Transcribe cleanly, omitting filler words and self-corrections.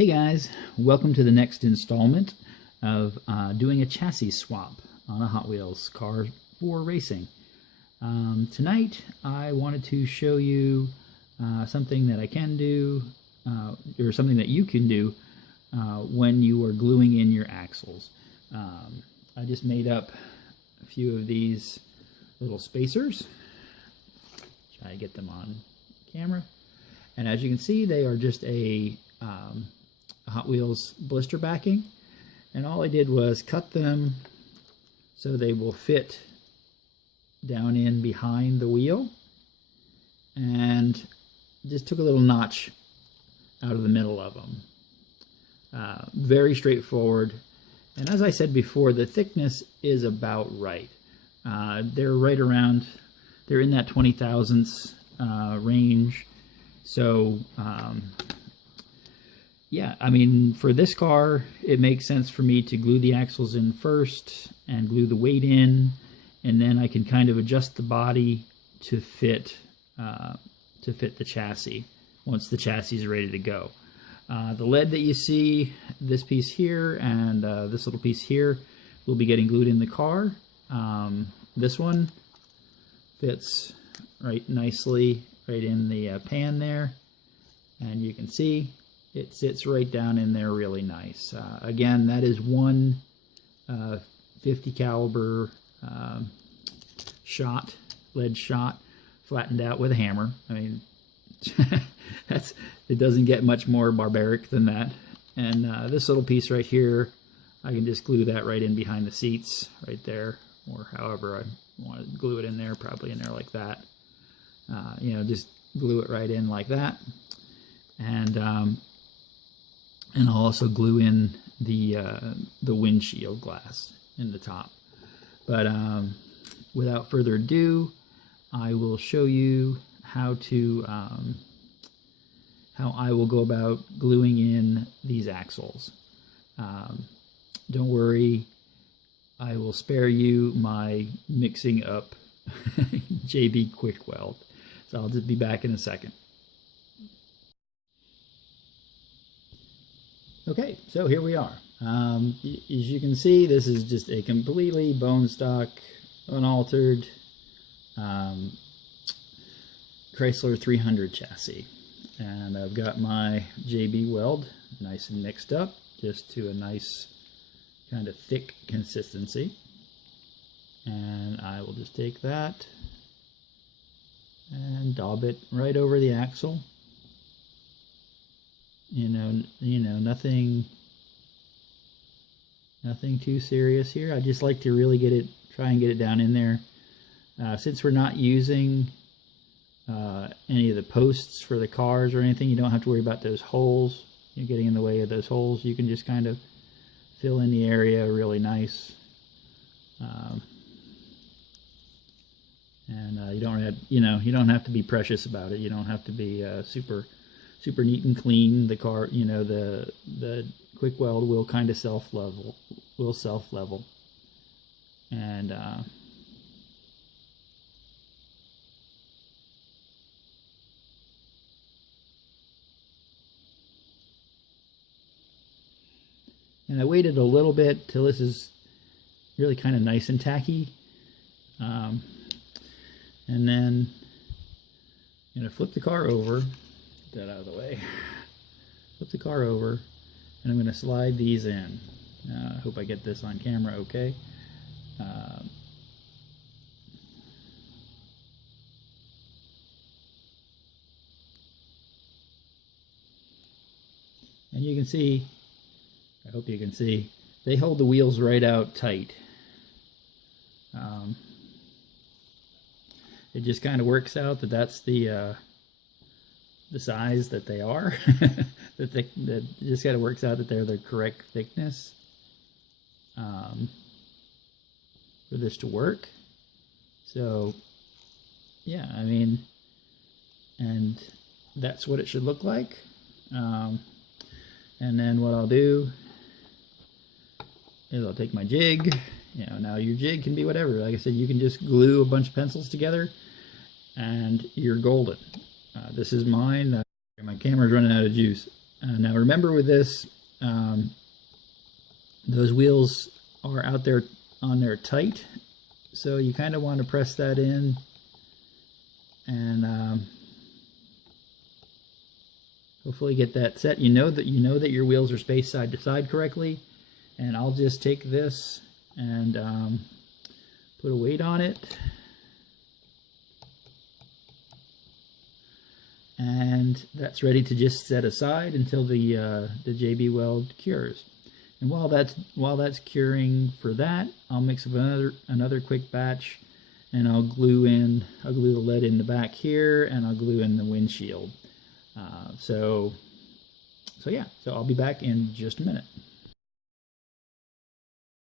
Hey guys, welcome to the next installment of doing a chassis swap on a Hot Wheels car for racing. Tonight I wanted to show you something that I can do, or something that you can do when you are gluing in your axles. I just made up a few of these little spacers. Try to get them on camera. And as you can see, they are just a Hot Wheels blister backing, and all I did was cut them so they will fit down in behind the wheel, and just took a little notch out of the middle of them. Very straightforward, and as I said before, the thickness is about right. They're right around, they're in that 20 thousandths range, so yeah, I mean, for this car, it makes sense for me to glue the axles in first and glue the weight in, and then I can kind of adjust the body to fit the chassis once the chassis is ready to go. The lead that you see, this piece here and this little piece here, will be getting glued in the car. This one fits right nicely right in the pan there, and you can see it sits right down in there really nice. Again, that is one 50 caliber shot, lead shot, flattened out with a hammer. I mean, it doesn't get much more barbaric than that. And this little piece right here, I can just glue that right in behind the seats, right there, or however I want to glue it in there, probably in there like that. You know, just glue it right in like that. And I'll also glue in the windshield glass in the top. But without further ado, I will show you how I will go about gluing in these axles. Don't worry, I will spare you my mixing up JB Quick Weld. So I'll just be back in a second. Okay, so here we are. As you can see, this is just a completely bone stock, unaltered Chrysler 300 chassis. And I've got my JB Weld nice and mixed up, just to a nice kind of thick consistency. And I will just take that and daub it right over the axle. You know, nothing too serious here. I just like to really try and get it down in there. Since we're not using any of the posts for the cars or anything, you don't have to worry about those holes. You're getting in the way of those holes. You can just kind of fill in the area really nice. And you don't have to be precious about it. You don't have to be super neat and clean. The car, you know, the Quick Weld will kind of self level, and I waited a little bit till this is really kind of nice and tacky, and then I'm gonna flip the car over. That out of the way. Flip the car over, and I'm going to slide these in. I hope I get this on camera okay. And you can see, I hope you can see, they hold the wheels right out tight. It just kind of works out that that's the size that they are. That just kind of works out that they're the correct thickness for this to work. So yeah, I mean, and that's what it should look like. And then what I'll do is I'll take my jig. You know, now your jig can be whatever. Like I said, you can just glue a bunch of pencils together and you're golden. This is mine. My camera's running out of juice. Now remember with this, those wheels are out there on there tight, so you kind of want to press that in and hopefully get that set. You know that your wheels are spaced side to side correctly. And I'll just take this and put a weight on it. And that's ready to just set aside until the JB Weld cures. And while that's curing for that, I'll mix up another quick batch, and I'll glue the lead in the back here, and I'll glue in the windshield. So I'll be back in just a minute.